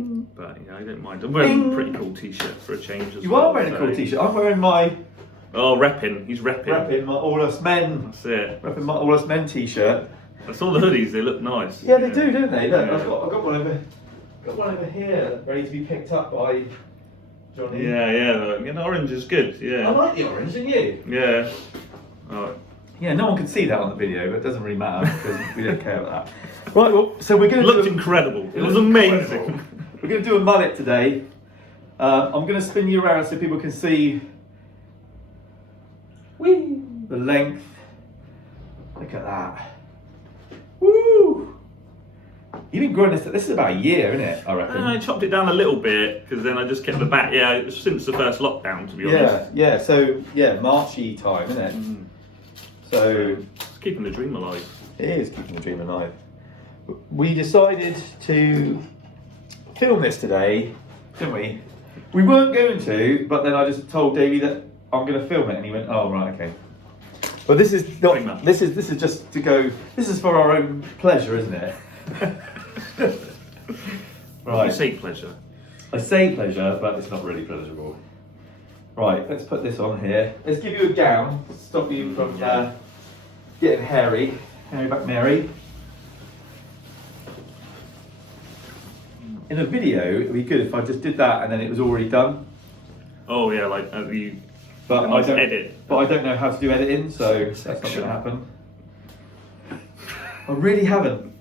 Bing. But yeah, I don't mind. I'm wearing Bing. a pretty cool t-shirt for a change as You well. are wearing a cool t-shirt. I'm wearing my Oh, repping. He's repping. my All Us Men. That's it. Repping my All Us Men t-shirt. I saw the hoodies. They look nice. Yeah, they do, don't they? Look, Yeah. I've got one over here, ready to be picked up by Johnny. Yeah, orange is good. I Yeah. like the orange, and you? Yeah. Oh. Yeah, no one can see that on the video, but it doesn't really matter because we don't care about that. Right, well, so we're going It to looked incredible. It was amazing. We're going to do a mullet today. I'm going to spin you around so people can see the length. Look at that. Woo! You've been growing this. This is about a year, isn't it? I reckon. I chopped it down a little bit because then I just kept the back. Yeah, since the first lockdown, to be honest. Yeah. So Marchy time, isn't it? Mm. So It's keeping the dream alive. it is keeping the dream alive. We decided to film this today, didn't we? We weren't going to, but then I just told Davey that I'm going to film it, and he went, "Oh right, okay." But this is Pretty much. not. This is just to go. This is for our own pleasure, isn't it? Right. You say pleasure. I say pleasure, but it's not really pleasurable. Right, let's put this on here. Let's give you a gown to stop you from getting hairy. Hairy back Mary. In a video, it would be good if I just did that and then it was already done. Oh yeah, like you. But Nice I don't edit. But I don't know how to do editing, so that's not going to happen. I really haven't.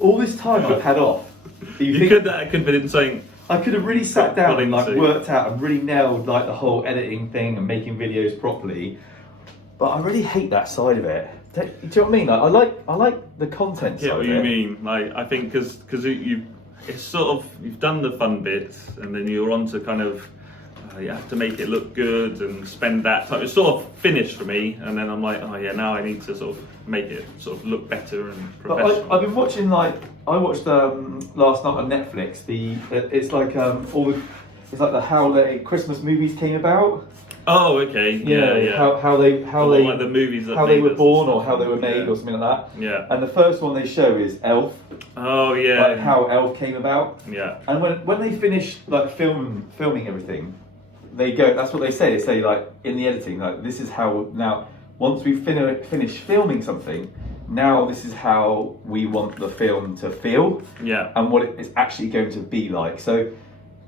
All this time I've had off. Do you think could have been saying. I could have really sat down and like into- worked out and really nailed like the whole editing thing and making videos properly, but I really hate that side of it. Do you know what I mean? Like I like the content Yeah, side what of you it. mean. Like I think because it's sort of you've done the fun bits and then you're on to kind of you have to make it look good and spend that time. It's sort of finished for me, and then I'm like, oh yeah, now I need to sort of make it sort of look better and professional. But I've been watching I watched last night on Netflix it's like it's like the how the Christmas movies came about. Oh, okay. Yeah. How they Like the movies that how they made were us born and or stuff. how they were made Yeah. or something like that. Yeah. And the first one they show is Elf. Oh yeah. Like how Elf came about. Yeah. And when they finish like filming everything, they go. That's what they say. They say like in the editing, like this is how now. Once we finish filming something, now this is how we want the film to feel. Yeah. And what it's actually going to be like. So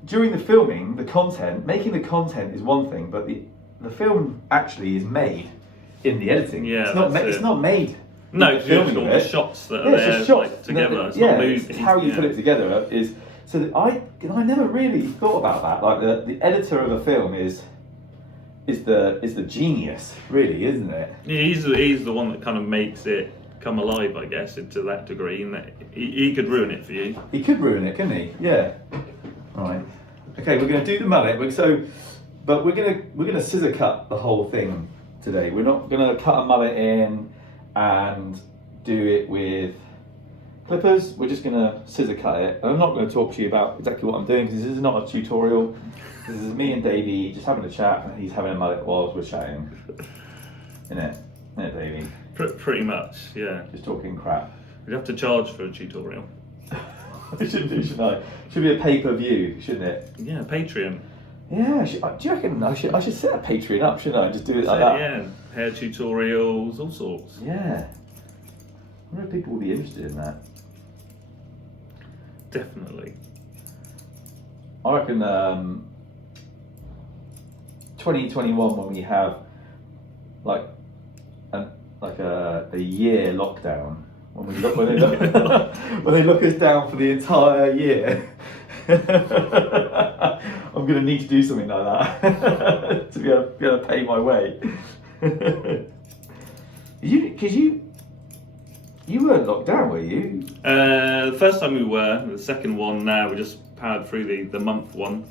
during the filming, making the content is one thing, but the film actually is made in the editing. Yeah, It's not that's it's it. not made. No, in it's the just filming all of the it. shots that Yeah, are it's there just shots like, together. It's yeah, not movies. it's how you put it together is. So that I never really thought about that. Like the editor of a film is the genius, really, isn't it? Yeah, he's the one that kind of makes it come alive, I guess, to that degree, and that he could ruin it for you. He could ruin it, couldn't he? Yeah. Right. Okay, we're going to do the mullet. But we're going to scissor cut the whole thing today. We're not going to cut a mullet in and do it with clippers. We're just going to scissor cut it. And I'm not going to talk to you about exactly what I'm doing because this is not a tutorial. This is me and Davey just having a chat, and he's having a mullet whilst we're chatting. Isn't it, Davey? Pretty much, yeah. Just talking crap. You'd have to charge for a tutorial. I shouldn't do, should I? Should be a pay-per-view, shouldn't it? Yeah, Patreon. Yeah, do you reckon I should set a Patreon up, shouldn't I? Just do it like that. Yeah, hair tutorials, all sorts. Yeah. I wonder if people will be interested in that. Definitely. I reckon 2021 when we have like a year lockdown, when they look when they look us down for the entire year. I'm going to need to do something like that to be able to pay my way. Because you weren't locked down, were you? The first time we were, the second one now we just powered through the month one.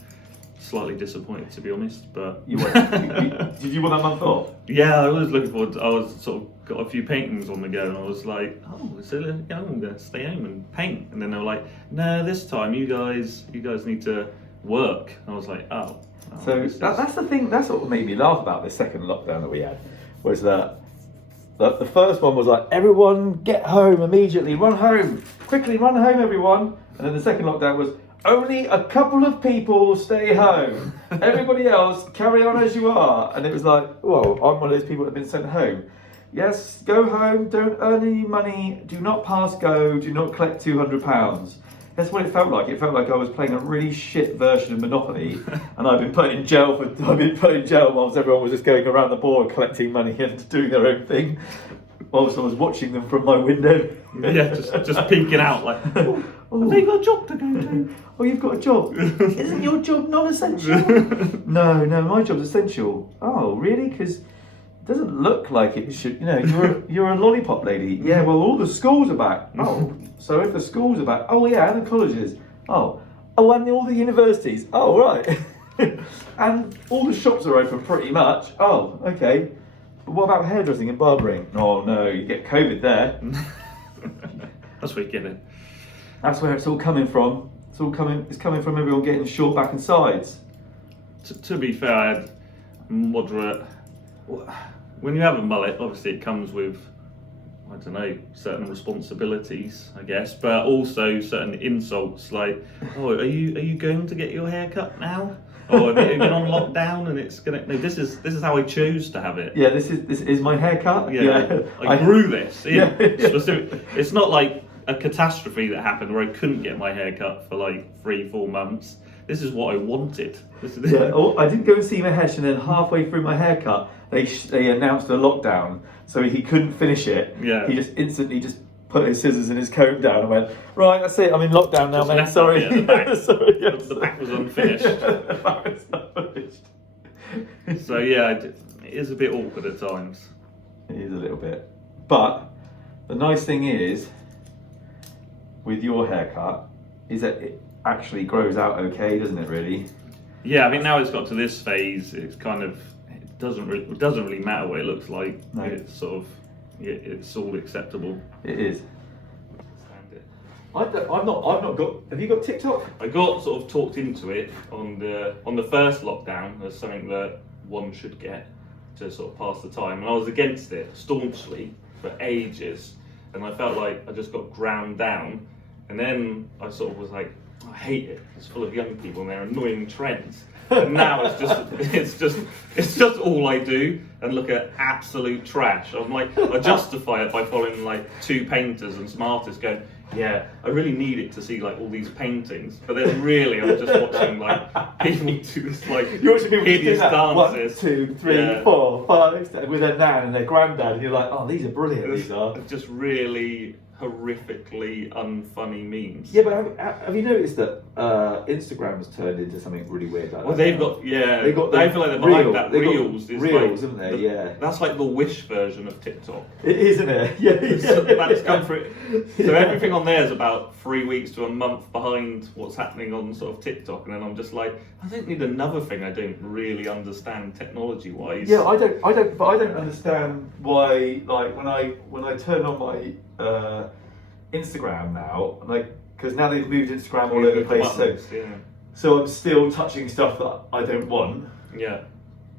Slightly disappointed, to be honest, but Did you want that month off? yeah, I was looking forward. I was sort of got a few paintings on the go, and I was like, oh, so I'm gonna stay home and paint. And then they were like, no, this time you guys need to work. And I was like, oh. So that's the thing. That's what made me laugh about this second lockdown that we had, was that the first one was like, everyone get home immediately, run home quickly, run home, everyone. And then the second lockdown was, only a couple of people stay home. Everybody else, carry on as you are. And it was like, well, I'm one of those people that have been sent home. Yes, go home, don't earn any money, do not pass go, do not collect £200. That's what it felt like. It felt like I was playing a really shit version of Monopoly, and I've been put in jail whilst everyone was just going around the board collecting money and doing their own thing, whilst I was watching them from my window. Yeah, just peeking out like, oh, have they got a job to go to? Oh, you've got a job. Isn't your job non-essential? No, my job's essential. Oh, really? Because it doesn't look like it should. You know, you're a lollipop lady. Yeah, well, all the schools are back. Oh, so if the schools are back, oh yeah, and the colleges. Oh, and all the universities. Oh, right. And all the shops are open pretty much. Oh, okay. But what about hairdressing and barbering? Oh no, you get COVID there. That's where you get it. That's where it's all coming from. It's coming from everyone getting short back and sides. To be fair, I had moderate. When you have a mullet, obviously it comes with, I don't know, certain responsibilities, I guess, but also certain insults like, oh, are you going to get your hair cut now? Or have you been on lockdown and it's gonna? No, this is how I chose to have it. Yeah, this is my haircut. Yeah, I grew this. Yeah. Specific. It's not like a catastrophe that happened where I couldn't get my hair cut for like 3-4 months. This is what I wanted. Yeah. Oh, I didn't go and see Mahesh, and then halfway through my haircut, they announced a lockdown, so he couldn't finish it. Yeah. He just instantly put his scissors and his comb down and went, right, that's it, I'm in lockdown now, mate. Sorry. The back, Sorry, yes. the back was unfinished. The back was not finished. So yeah, it is a bit awkward at times. It is a little bit. But the nice thing is, with your haircut, is that it actually grows out okay, doesn't it, really? Yeah, I mean, now it's got to this phase, it's kind of, it doesn't really matter what it looks like. No. It's sort of, it's all acceptable. It is. I've not got. Have you got TikTok? I got sort of talked into it on the first lockdown as something that one should get to sort of pass the time, and I was against it staunchly for ages, and I felt like I just got ground down, and then I sort of was like, I hate it. It's full of young people and their annoying trends. And now it's just all I do and look at absolute trash. I'm like, I justify it by following like 2 painters and some artists going, yeah, I really need it to see like all these paintings. But then really I'm just watching like people do this like hideous dances. 1, 2, 3, 4, 5 with their nan and their granddad, and you're like, oh, these are brilliant. These are just really horrifically unfunny memes. Yeah, but have you noticed that Instagram has turned into something really weird like that? Well, they've got, yeah, they got I feel like they're behind that. Reels is Reels, like, isn't they? Yeah. That's like the Wish version of TikTok. It is, isn't it? Yeah. That's come through. So everything on there is about 3 weeks to a month behind what's happening on sort of TikTok, and then I'm just like, I don't need another thing I don't really understand technology-wise. Yeah, I don't understand why, like, when I turn on my Instagram now, like, because now they've moved Instagram all over the place, so I'm still touching stuff that I don't want. Yeah.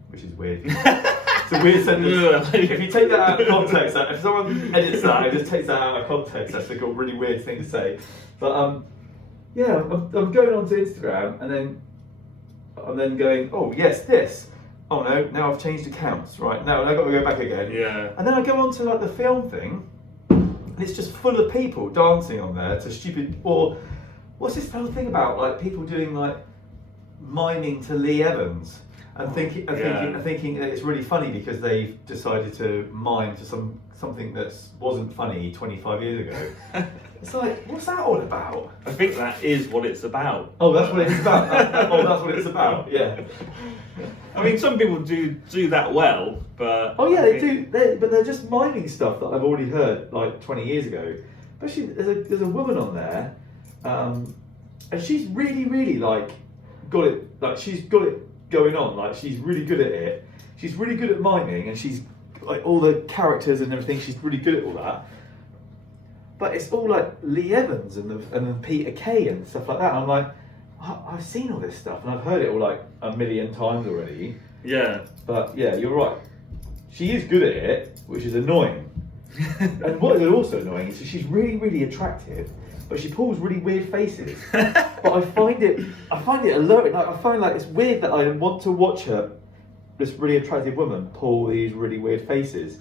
Which is weird. It's a weird sentence. If you take that out of context, if someone edits that and just takes that out of context, that's like a really weird thing to say. But yeah, I'm going onto Instagram and then I'm then going, oh yes, this. Oh no, now I've changed accounts. Right, now I've got to go back again. Yeah. And then I go on to like the film thing, and it's just full of people dancing on there to stupid, or what's this whole thing about, like people doing like miming to Lee Evans and thinking that it's really funny because they've decided to mime to something that wasn't funny 25 years ago. It's like, what's that all about? I think that is what it's about. Oh, that's what it's about. That's what it's about. Yeah. I mean, some people do that well, but oh yeah, they do. But they're just miming stuff that I've already heard like 20 years ago. Especially there's a woman on there, and she's really like got it. Like she's got it going on. Like she's really good at it. She's really good at miming, and she's like all the characters and everything. She's really good at all that. But it's all like Lee Evans and then Peter Kay and stuff like that. I'm like, I've seen all this stuff and I've heard it all like a million times already. Yeah. But yeah, you're right. She is good at it, which is annoying. And what is also annoying is she's really attractive, but she pulls really weird faces. But I find it alluring. Like, I find like it's weird that I want to watch her, this really attractive woman, pull these really weird faces.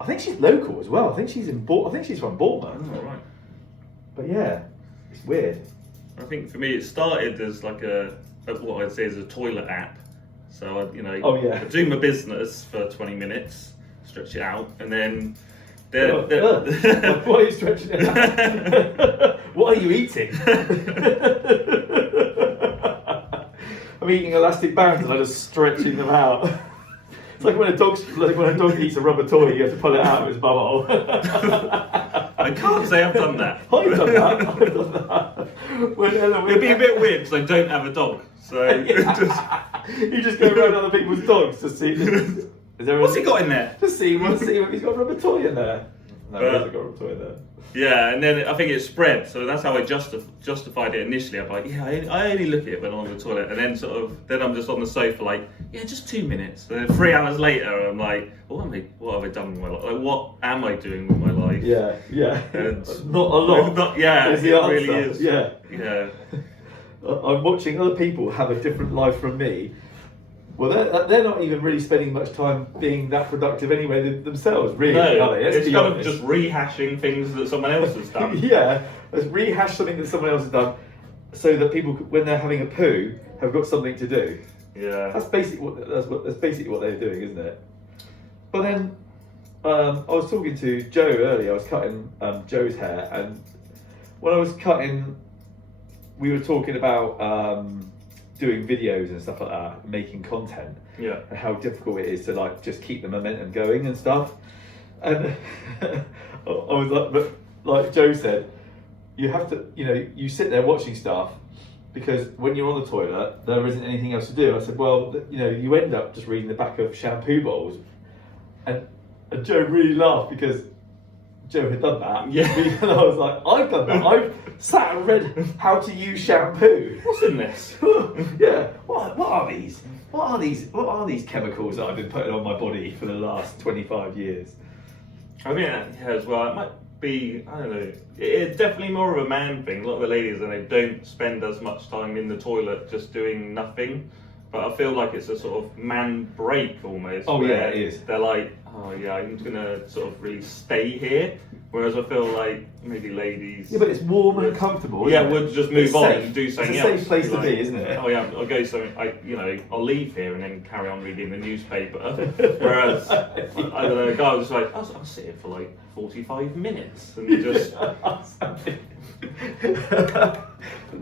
I think she's local as well. I think she's from Bournemouth. Oh, right. But yeah, it's weird. I think for me it started as like what I'd say is a toilet app. So I do my business for 20 minutes, stretch it out, and then why are you stretching it out? What are you eating? I'm eating elastic bands and I'm just stretching them out. It's like when a dog eats a rubber toy, you have to pull it out of its bubble. I can't say I've done that. I've done that. It'd be a bit weird because I don't have a dog. So you just go around other people's dogs to see. What's he got in there? To see if he's got a rubber toy in there. No, he hasn't got a rubber toy in there. Yeah, and then I think it spread, so that's how I justified it initially. I'm like, yeah, I only look at it when I'm on the toilet, and then I'm just on the sofa like, yeah, just 2 minutes. And then 3 hours later, I'm like, what have I done with my life? Like, what am I doing with my life? Yeah. And not a lot. It really is. Yeah. I'm watching other people have a different life from me. Well, they're not even really spending much time being that productive anyway themselves, really, no, are they? It's kind of just rehashing things that someone else has done. Yeah, let's rehash something that someone else has done, so that people, when they're having a poo, have got something to do. Yeah, that's basically what they're doing, isn't it? But then, I was talking to Joe earlier. I was cutting Joe's hair, and when I was cutting, we were talking about doing videos and stuff like that, making content, and how difficult it is to like just keep the momentum going and stuff. And I was like, but like Joe said, you have to, you sit there watching stuff because when you're on the toilet, there isn't anything else to do. I said, well, you end up just reading the back of shampoo bottles, and Joe really laughed because Joe had done that. Yeah. And I was like, I've done that. I've sat and read how to use shampoo. What's in this? Yeah. What are these? What are these chemicals that I've been putting on my body for the last 25 years? I mean, as well, it might be, I don't know, it's definitely more of a man thing. A lot of the ladies, they don't spend as much time in the toilet just doing nothing. But I feel like it's a sort of man break almost. Oh yeah, it is. They're like, oh yeah, I'm gonna sort of really stay here. Whereas I feel like maybe ladies. Yeah, but it's warm and comfortable. Yeah, would just move on and do something else. It's a safe place to be, isn't it? Oh yeah, I'll go something. I'll leave here and then carry on reading the newspaper. Whereas I don't know, a guy was like, I'll sit here for like 45 minutes and just.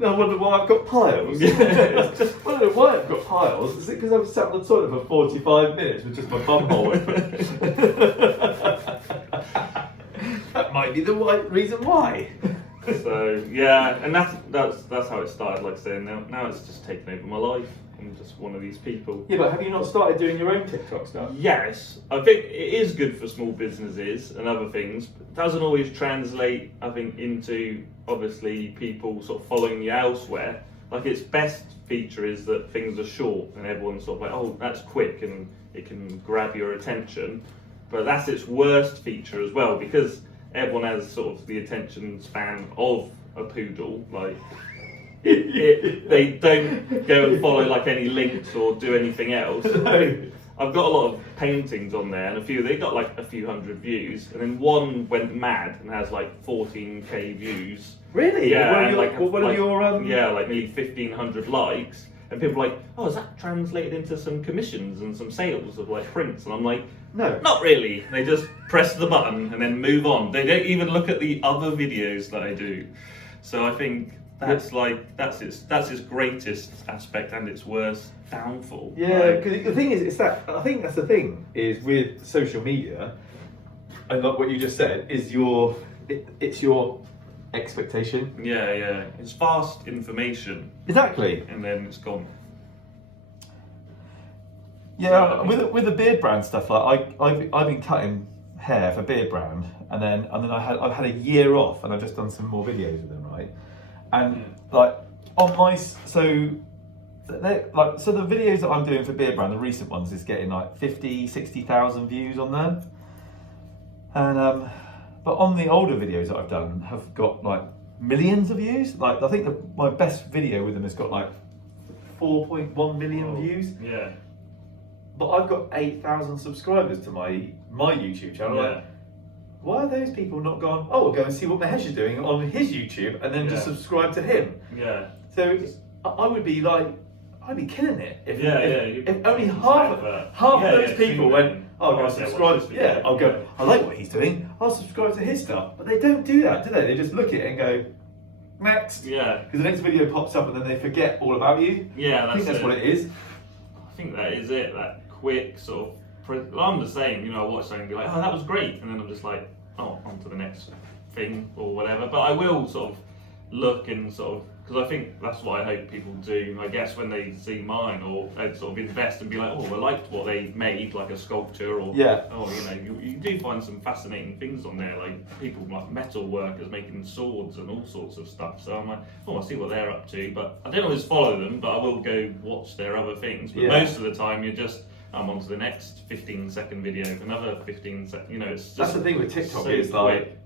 I wonder why I've got piles. I don't know why I've got piles. Is it because I've sat on the toilet for 45 minutes with just my bum hole open? That might be the reason why. So yeah, and that's how it started. Like I said, now it's just taken over my life. I'm just one of these people. Yeah, but have you not started doing your own TikTok stuff? Yes, I think it is good for small businesses and other things, but it doesn't always translate, I think, into obviously people sort of following you elsewhere. Like its best feature is that things are short and everyone's sort of like, oh, that's quick and it can grab your attention. But that's its worst feature as well, because everyone has sort of the attention span of a poodle. Like they don't go and follow like any links or do anything else. No. I've got a lot of paintings on there, and they got like a few hundred views, and then one went mad and has like 14k views. Really? Yeah, like nearly 1,500 likes, and people are like, oh, is that translated into some commissions and some sales of like prints? And I'm like, no, not really. They just press the button and then move on. They don't even look at the other videos that I do. So I think that's its greatest aspect and its worst downfall. Yeah, because the thing is, I think that's the thing is with social media, and like what you just said, is it's your expectation. Yeah, it's fast information. Exactly. And then it's gone. Yeah, with the beard brand stuff, like I've been cutting hair for beard brand, and then I've had a year off, and I've just done some more videos with them, right? And like on my the videos that I'm doing for beard brand, the recent ones, is getting like 50,000-60,000 views on them, and but on the older videos that I've done have got like millions of views. Like I think my best video with him has got like 4.1 million views. Yeah. But I've got 8,000 subscribers to my YouTube channel. Yeah. Like, why are those people not gone, oh, we'll go and see what Mahesh is doing on his YouTube and then just subscribe to him? Yeah. So I would be like, I'd be killing it if only you'd half of those people went, oh, I'll go subscribe. Yeah, I'll go, I like what he's doing, I'll subscribe to his stuff. But they don't do that, do they? They just look at it and go, next. Yeah. Because the next video pops up and then they forget all about you. Yeah, I think that's what it is. I think that is it, that quick sort of. I'm the same, you know, I watch something and be like, oh, that was great, and then I'm just like, oh, on to the next thing or whatever. But I will sort of look and sort of, because I think that's what I hope people do, I guess, when they see mine, or they'd sort of invest and be like, oh, I liked what they made, like a sculpture, or, oh, you know, you do find some fascinating things on there, like people like metal workers making swords and all sorts of stuff. So I'm like, oh, I see what they're up to, but I don't always follow them, but I will go watch their other things. But most of the time, you're just, I'm on to the next 15-second video, another 15 seconds, you know, it's just. That's the thing with TikTok, is like,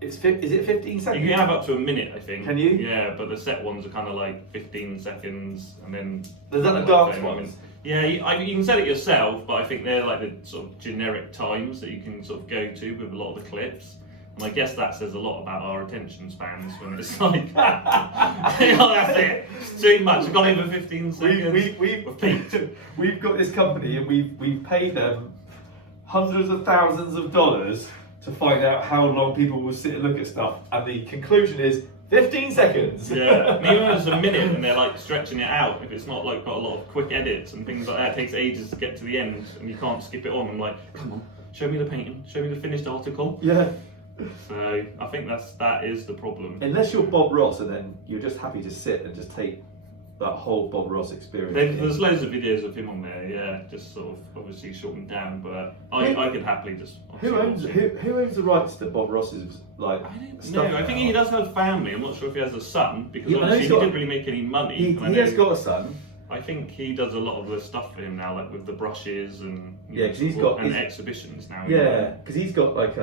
is it 15 seconds? You can have up to a minute, I think. Can you? Yeah, but the set ones are kind of like 15 seconds, and then. Is that the dance ones? Yeah, you can set it yourself, but I think they're like the sort of generic times that you can sort of go to with a lot of the clips. And I guess that says a lot about our attention spans when it's like, oh, that's it, it's too much, I've got over 15 seconds. We've got this company and we've paid them hundreds of thousands of dollars to find out how long people will sit and look at stuff, and the conclusion is 15 seconds. Yeah, and even if it's a minute and they're like stretching it out, if it's not like got a lot of quick edits and things like that, it takes ages to get to the end and you can't skip it on. I'm like, come on, show me the painting, show me the finished article. Yeah. So I think that is the problem. Unless you're Bob Ross and then you're just happy to sit and just take that whole Bob Ross experience. There's loads of videos of him on there, yeah, just sort of obviously shortened down, but I could happily just. Who owns the rights to Bob Ross's like stuff? No, I think he does have family. I'm not sure if he has a son, because Yeah, obviously he didn't really make any money. He has got a son. I think he does a lot of the stuff for him now, like with the brushes and because he's got exhibitions now. Yeah, because he's got like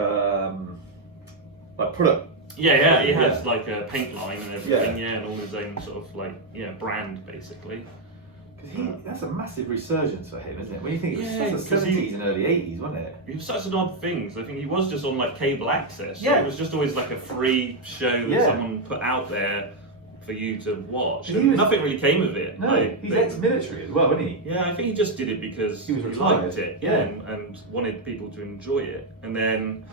product. Yeah, he has like a paint line and everything, and all his own sort of like brand basically. Because that's a massive resurgence for him, isn't it? When you think it was the 70s and early 80s, wasn't it? It was such an odd thing. So I think he was just on like cable access. So Yeah. it was just always like a free show that someone put out there for you to watch. And nothing really came of it. No, like, he's ex-military as well, isn't he? Yeah, I think he just did it because he was retired. liked it, Yeah. and wanted people to enjoy it. And then,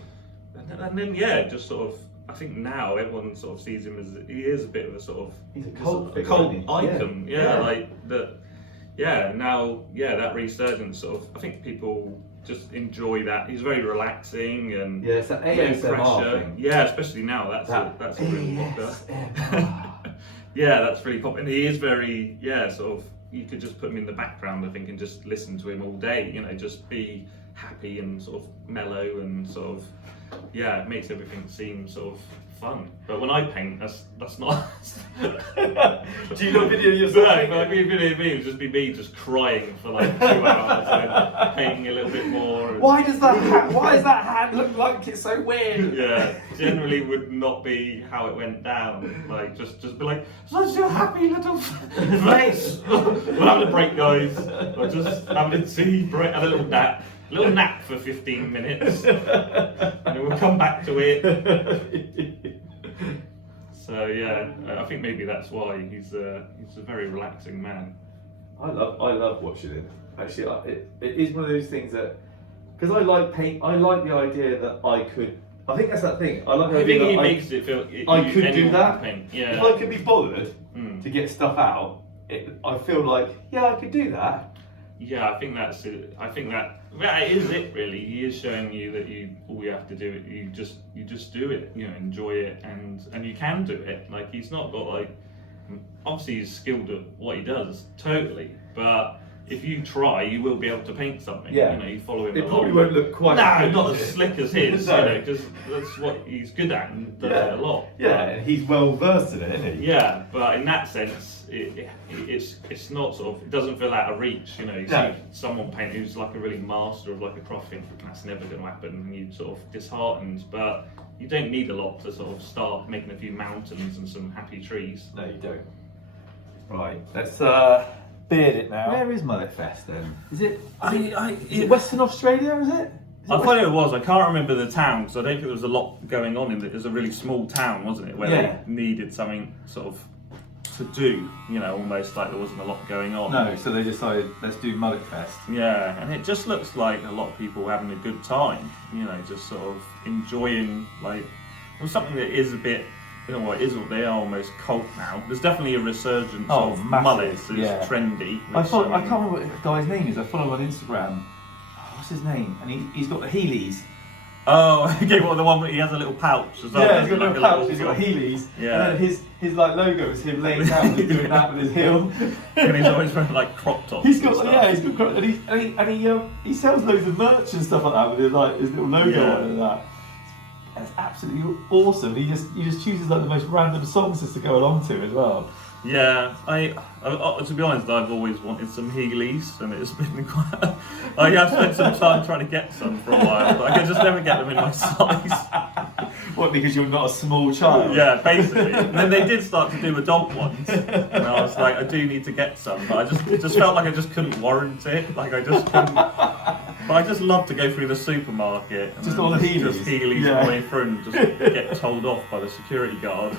just sort of. I think now everyone sort of sees him as he is a bit of a sort of he's a cult icon. Yeah, like that. Yeah, now that resurgence sort of. I think people just enjoy that. He's very relaxing and it's that ASMR thing. Yeah, especially now. That's really popular. Yeah, that's really popular. And he is very sort of. You could just put him in the background, I think, and just listen to him all day. You know, just be happy and sort of mellow and sort of. Yeah, it makes everything seem sort of fun. But when I paint, that's not. Do you not video yourself? No, like video of me would just be me just crying for like 2 hours and then painting a little bit more. Why does that hat look like it's so weird? Yeah, generally would not be how it went down. Like just be like, such a happy little face. We're having a break, guys. We're just having a tea break and a little nap. Little nap for 15 minutes, and then we'll come back to it. So I think maybe that's why he's a very relaxing man. I love watching him. Actually, it is one of those things that, because I like paint, I like the idea that I could. I think that's that thing. I like the idea that makes it feel. I could do that. Yeah. If I could be bothered to get stuff out, I feel like I could do that. Yeah, I think that's it. I think that is it really. He is showing you that all you have to do it. You just do it. You know, enjoy it, and you can do it. Like he's not got like. Obviously, he's skilled at what he does, totally. But if you try, you will be able to paint something. Yeah. You know, you follow him. It probably won't look quite. No, not as slick as his. No. You know, because that's what he's good at and does it a lot. Yeah, and he's well versed in it, isn't he? Yeah, but in that sense, it's not sort of, it doesn't feel out of reach. You know, you see someone paint who's like a really master of like a craft thing, that's never going to happen, and you sort of disheartened. But you don't need a lot to sort of start making a few mountains and some happy trees. No, you don't. Right, let's beard it now. Where is Mullet Fest then? Is it Western Australia, is it? I thought it was. I can't remember the town because I don't think there was a lot going on in it. It was a really small town, wasn't it? Where they needed something sort of to do, almost like there wasn't a lot going on. No, so they decided, let's do Mullet Fest. Yeah, and it just looks like a lot of people having a good time, just sort of enjoying, something that is a bit, they are almost cult now. There's definitely a resurgence of mullets. It's trendy. I can't remember what the guy's name is. I follow him on Instagram. What's his name? And he's got the Heelys. Oh, okay, well, the one where he has a little pouch as well. Yeah, he's got a little pouch, he's got Heelys. Yeah. And then his logo is him laying down and doing that with his heel. And he's always wearing crop tops. He's got he sells loads of merch and stuff like that with his little logo on and that. That's absolutely awesome. He just chooses the most random songs just to go along to as well. Yeah, I to be honest, I've always wanted some Heelys, and it's been quite. I have spent some time trying to get some for a while, but I can just never get them in my size. What, because you're not a small child? Yeah, basically. And then they did start to do adult ones, and I was like, I do need to get some, but it just felt like I just couldn't warrant it. I just couldn't. But I just love to go through the supermarket and just all the Heelys, just Heelys way through and just get told off by the security guard.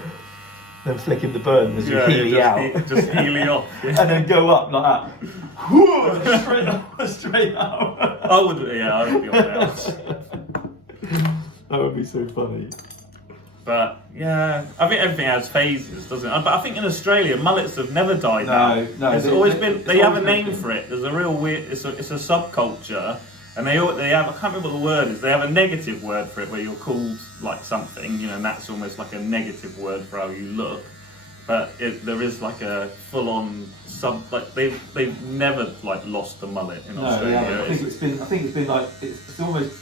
Then flicking the button as you Heely out. Just Heely off. Yeah. And then go up like that. straight up. I would be on that. That would be so funny. But yeah, I think everything has phases, doesn't it? But I think in Australia, mullets have never died. No. It's always been. They have a name for it. There's a real weird. It's a subculture. And they have, I can't remember what the word is, they have a negative word for it where you're called something, and that's almost like a negative word for how you look. But there is a full-on they've never lost the mullet in Australia. Yeah, I think it's been it's almost...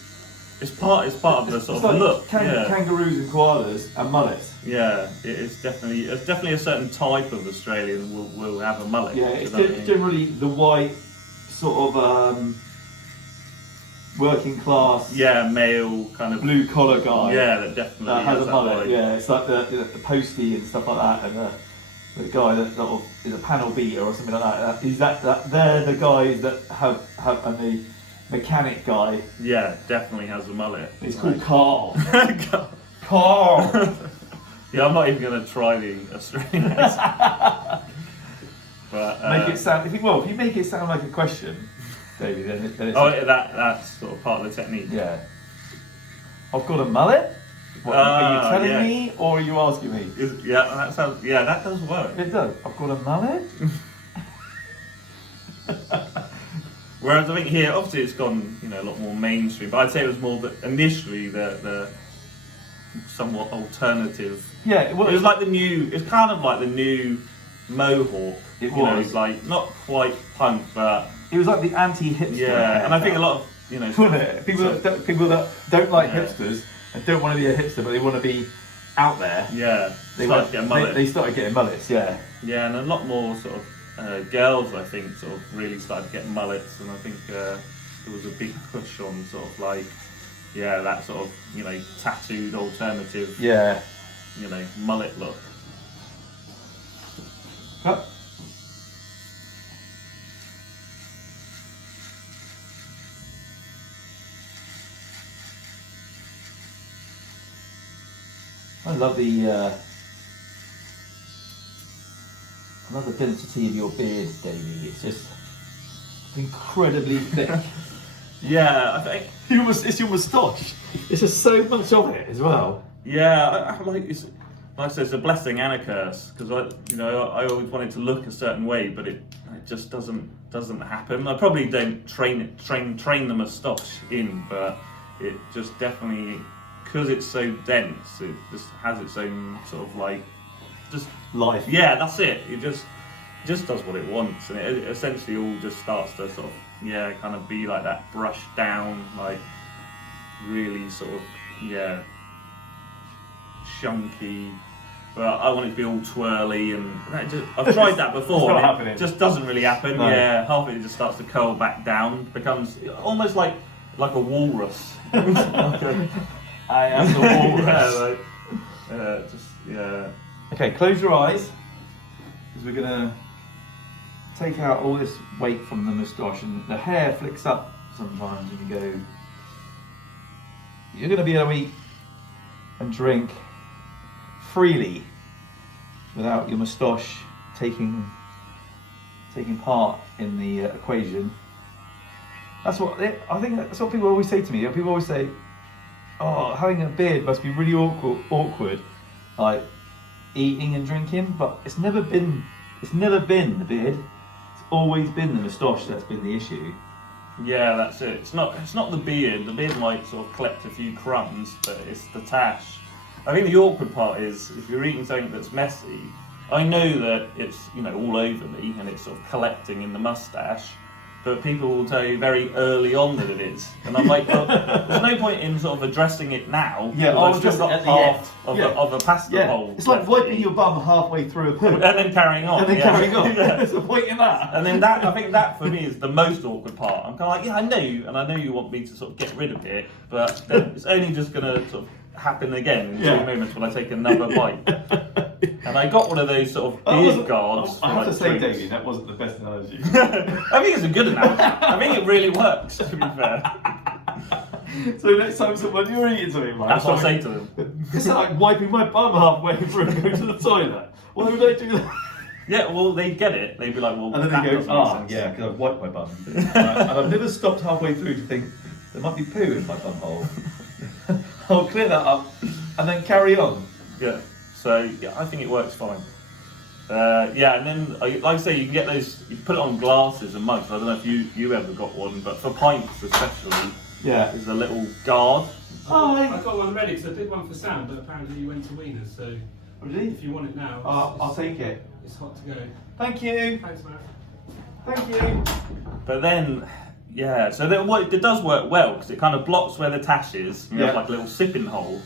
It's part of the sort of look. Kangaroos and koalas and mullets. Yeah, it's definitely a certain type of Australian will have a mullet. Yeah, it's generally the white sort of... working class, male kind of blue collar guy. Yeah, that definitely has a mullet. Yeah, it's like the postie and stuff like that, and the guy that sort of is a panel beater or something like that. Is that they're the guys that have and the mechanic guy. Yeah, definitely has a mullet. He's called Carl. Carl. Yeah, I'm not even going to try the Australian accent. But make it sound. If you make it sound like a question, Davey, then it's that's sort of part of the technique. Yeah. I've got a mullet. What, are you telling me, or are you asking me? That does work. It does. I've got a mullet. Whereas I think here, obviously, it's gone a lot more mainstream. But I'd say it was more initially the somewhat alternative. Yeah, it was like the new. It's kind of like the new mohawk. It was. It's like not quite punk, but it was like the anti-hipster. Yeah, and I think a lot of people that don't like hipsters and don't want to be a hipster, but they want to be out there. Yeah, they started getting mullets. Yeah. Yeah, and a lot more sort of girls, I think, sort of really started getting mullets, and I think there was a big push on sort of that sort of tattooed alternative. Yeah. Mullet look. Cut. I love the density of your beard, Davey. It's just incredibly thick. Yeah, I think it's your moustache. It's just so much of it as well. Yeah, it's like I said, it's a blessing and a curse because I always wanted to look a certain way, but it just doesn't happen. I probably don't train the moustache in, but it just definitely. Because it's so dense, it just has its own sort of just life. Yeah, that's it. It just does what it wants, and it essentially all just starts to sort of kind of be like that brushed down, really sort of chunky. But I want it to be all twirly, and I've tried that before. It's not happening. It just doesn't really happen. No. Yeah, half of it just starts to curl back down, becomes almost like a walrus. I am the walrus. Yeah. Okay, close your eyes, because we're gonna take out all this weight from the moustache, and the hair flicks up sometimes, and you go. You're gonna be able to eat and drink freely without your moustache taking part in the equation. I think that's what people always say to me. People always say, "Oh, having a beard must be really awkward, like eating and drinking." But it's never been the beard. It's always been the moustache that's been the issue. Yeah, that's it. It's not the beard. The beard might sort of collect a few crumbs, but it's the tash. I think the awkward part is if you're eating something that's messy. I know that it's all over me and it's sort of collecting in the mustache, but people will tell you very early on that it is, and I'm like, well, there's no point in sort of addressing it now. Yeah, I've still got half of a pasta bowl. It's like wiping your bum halfway through a poo. And then carrying on. There's a point in that. And then I think that for me is the most awkward part. I'm kind of like, yeah, I know you want me to sort of get rid of it, but then it's only just going to sort of happen again in 2 moments when I take another bite. And I got one of those sort of beard guards. I have to say, Damien, that wasn't the best analogy. I think it's a good analogy. I think it really works, to be fair. So next time when you're eating something, right? That's what I say to them. It's like wiping my bum halfway through and going to the toilet. Why would I do that? Yeah, well, they'd get it. They'd be like, well, and then that they go, doesn't make sense. yeah, because I've wiped my bum. And I've never stopped halfway through to think, there might be poo in my bum hole. I'll clear that up and then carry on. Yeah, so yeah, I think it works fine. Yeah, and then, like I say, you can get those, you can put it on glasses and mugs. I don't know if you ever got one, but for pints especially, there's a little guard. I've got one ready, so I did one for Sam, but apparently you went to Wieners, so if you want it now, I'll take it. It's hot to go. Thank you. Thanks, man. Thank you. But then, yeah, so it does work well because it kind of blocks where the tash is. You have like a little sipping hole.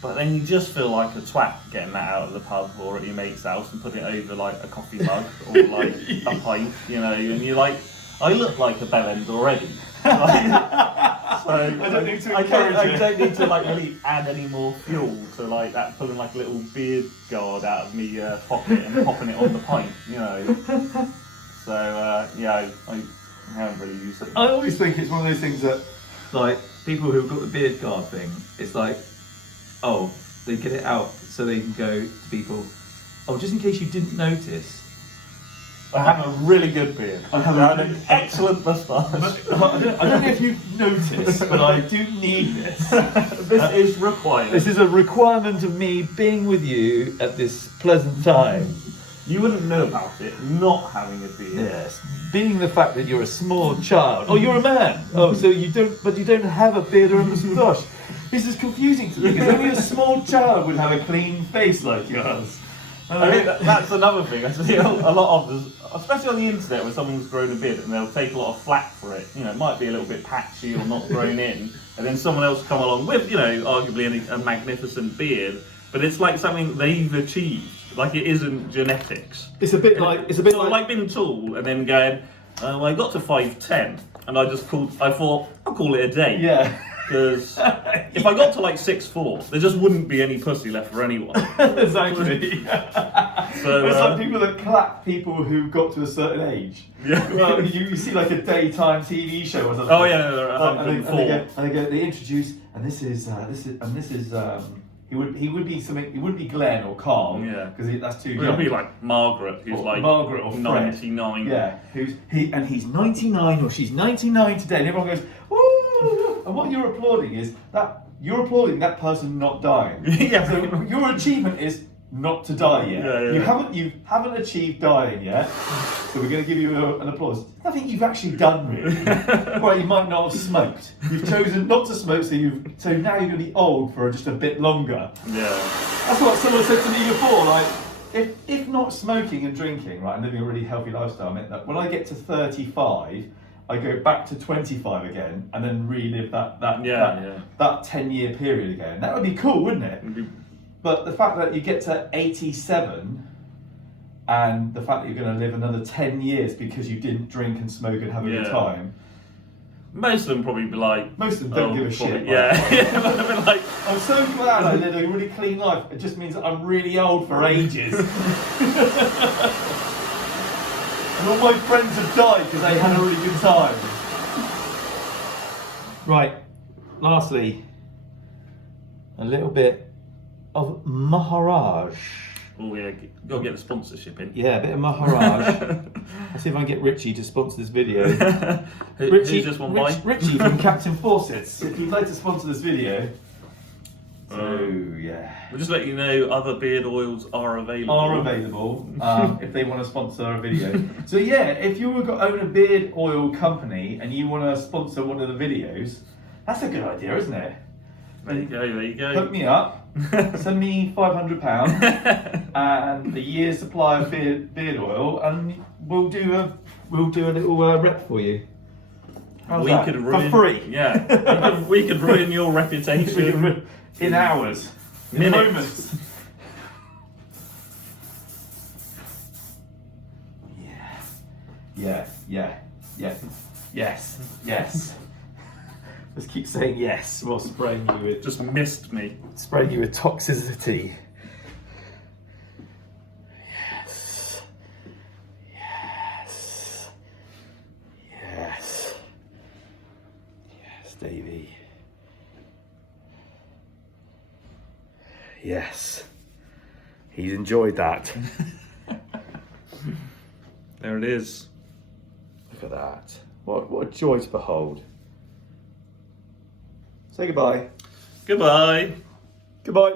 But then you just feel like a twat getting that out of the pub or at your mate's house and putting it over like a coffee mug or like a pint, and you're like, I look like a bellend already. So I don't need to encourage I don't need to like really add any more fuel to like that, pulling like a little beard guard out of me pocket and popping it on the pint, So yeah, I haven't really used it. I always think it's one of those things that, like, people who've got the beard guard thing, it's like, oh, they get it out so they can go to people, oh, just in case you didn't notice, I have a really good beard. I have an excellent moustache. I don't know if you've noticed, but I do need this. This is required. This is a requirement of me being with you at this pleasant time. You wouldn't know about it not having a beard. Yes, being the fact that you're a small child. Oh, you're a man. Oh, so you don't have a beard or a moustache. This is confusing to me because only a small child would have a clean face like yours. I think that's another thing. I see a lot of this, especially on the internet, when someone's grown a beard and they'll take a lot of flack for it. It might be a little bit patchy or not grown in, and then someone else come along with, arguably a magnificent beard, but it's like something they've achieved. Like it isn't genetics. It's a bit like like being tall and then going, well, I got to 5'10", and I thought I'll call it a day. Yeah. Because if I got to like 6'4", there just wouldn't be any pussy left for anyone. Exactly. So, it's like people that clap people who got to a certain age. Yeah. Well, you see like a daytime TV show or something. Oh yeah, they're 104. They introduce, and this is he would be something. He wouldn't be Glenn or Carl. Yeah. Because that's too young. It would be like Margaret, who's like Margaret or Fred. 99. Yeah. He's 99 or she's 99 today, and everyone goes, woo! And what you're applauding is that you're applauding that person not dying. Yeah. So your achievement is not to die yet. Yeah. You haven't achieved dying yet. So we're going to give you an applause. Nothing you've actually done really. Well, you might not have smoked. You've chosen not to smoke, so now you're going to be old for just a bit longer. Yeah. That's what someone said to me before. Like, if not smoking and drinking, right, and living a really healthy lifestyle meant that when I get to 35. I go back to 25 again and then relive that 10-year period again. That would be cool, wouldn't it? But the fact that you get to 87 and the fact that you're going to live another 10 years because you didn't drink and smoke and have a good time, Most of them probably be like. Most of them don't give a probably- shit. Yeah, yeah. I'd be like, I'm so glad I led a really clean life. It just means that I'm really old for ages. And all my friends have died because they had a really good time. Right, lastly, a little bit of Maharaj. oh yeah, gotta get the sponsorship in. Yeah, a bit of Maharaj. Let's see if I can get Richie to sponsor this video. Who's this one by? Richie from Captain Fawcett's. If you'd like to sponsor this video. So, yeah. We'll just let you know other beard oils are available. If they want to sponsor a video. So yeah, if you own a beard oil company and you want to sponsor one of the videos, that's a good idea, isn't it? There you go, there you go. Hook me up, send me £500 and a year's supply of beard oil, and we'll do a little rep for you. How's we that? could ruin, for free. Yeah, we could ruin your reputation. In hours, in Minutes. moments. Yes. Just keep saying yes while spraying you with Just missed me. toxicity. Yes, Davey. Yes. He's enjoyed that. There it is. Look at that. What a joy to behold. Say goodbye. Goodbye. Goodbye.